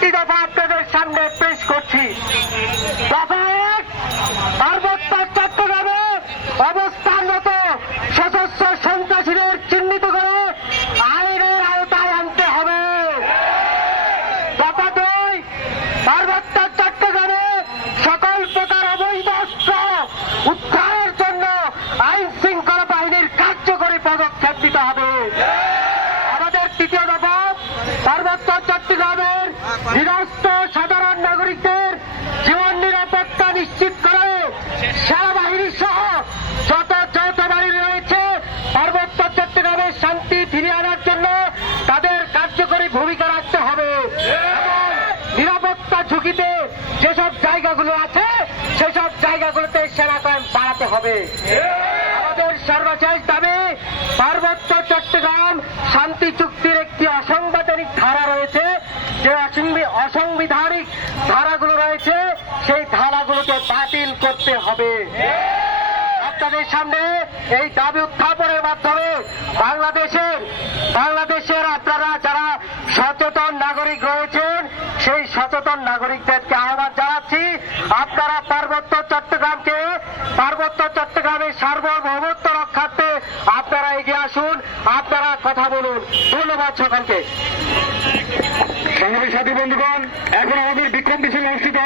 চারটি দফা আপনাদের সামনে পেশ করছি। দফা সশস্ত্র সন্ত্রাসীদের চিহ্নিত করে আইনের আওতায় আনতে হবে। পার্বত্য চট্টগ্রামে সকল প্রকার অবৈধ অস্ত্র উদ্ধারের জন্য আইন শৃঙ্খলা বাহিনীর কার্যকরী পদক্ষেপ নিতে হবে আমাদের তৃতীয় দফা পার্বত্য চট্টগ্রামের নিরস্ত সাধারণ নাগরিকদের জীবন নিরাপত্তা নিশ্চিত করে সেনাবাহিনী সহ যত যৌথ বাহিনী রয়েছে পার্বত্য চট্টগ্রামের শান্তি ফিরিয়ে আনার জন্য তাদের কার্যকরী ভূমিকা রাখতে হবে। নিরাপত্তা ঝুঁকিতে যেসব জায়গাগুলো আছে, সেসব জায়গাগুলোতে সেনা কয়েম বাড়াতে হবে। আমাদের সর্বশেষ দাবি পার্বত্য চট্টগ্রাম শান্তি চুক্তির একটি অসাংবিধানিক ধারা রয়েছে যে অসংবি- অসাংবিধানিক ধারাগুলো রয়েছে, সেই ধারাগুলোকে বাতিল করতে হবে। আপনাদের সামনে এই দাবি উত্থাপনের মাধ্যমে বাংলাদেশের বাংলাদেশের আপনারা যারা সচেতন নাগরিক রয়েছেন, সেই সচেতন নাগরিকদেরকে আহ্বান জানাচ্ছি, আপনারা পার্বত্য চট্টগ্রামকে পার্বত্য চট্টগ্রামের সার্বভৌমত্ব রক্ষার্থে আপনারা এগিয়ে আসুন, আপনারা কথা বলুন। ধন্যবাদ সকলকে। সংগ্রামী সাথী বন্ধুগণ এখন আমাদের বিক্ষোভ মিছিল অনুষ্ঠিত